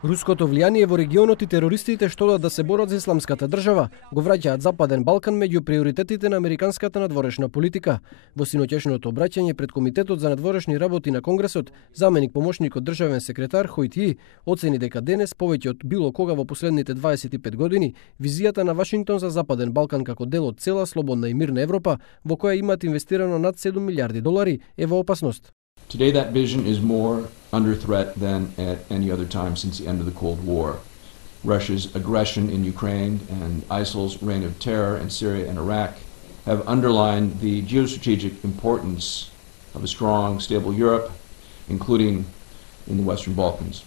Руското влијание во регионот и терористите што да се борат за исламската држава го враќаат Западен Балкан меѓу приоритетите на американската надворешна политика. Во синоќешното обраќање пред Комитетот за надворешни работи на Конгресот, заменик помошникот државен секретар Хојт Ји оцени дека денес повеќе од било кога во последните 25 години визијата на Вашингтон за Западен Балкан како дел од цела слободна и мирна Европа, во која имаат инвестирано над $7 милиарди, е во опасност. Today that vision is more under threat than at any other time since the end of the Cold War. Russia's aggression in Ukraine and ISIL's reign of terror in Syria and Iraq have underlined the geostrategic importance of a strong, stable Europe, including in the Western Balkans.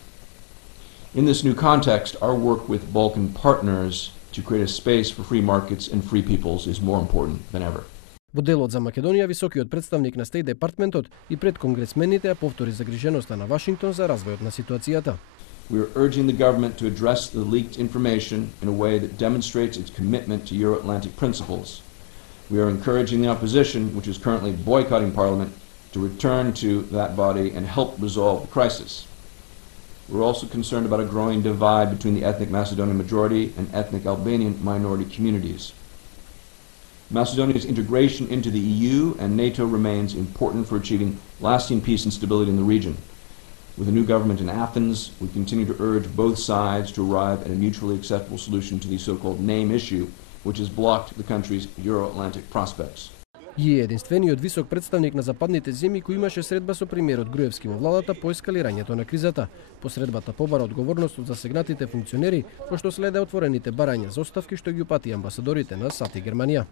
In this new context, our work with Balkan partners to create a space for free markets and free peoples is more important than ever. Во делот за Македонија, високиот представник на Стејт Департментот и пред конгресмените ја повтори загриженоста на Вашингтон за развојот на ситуацијата. We are urging the government to address the leaked information in a way that demonstrates its commitment to Euro-Atlantic principles. We are encouraging the opposition, which is currently boycotting Parliament, to return to that body and help resolve the crisis. We're also concerned about a growing divide between the ethnic Macedonian majority and ethnic Albanian minority communities. Macedonia's integration into the EU and NATO remains important for achieving lasting peace and stability in the region. With a new government in Athens, we continue to urge both sides to arrive at a mutually acceptable solution to the so-called name issue, which has blocked the country's Euro-Atlantic prospects. Ји е единствениот висок представник на западните земји кој имаше средба со премиерот Груевски во владата по ескалирањето на кризата. По средбата побара одговорност од засегнатите функционери, пошто следе отворените барања за оставки што ги упати амбасадорите на САД и Германија.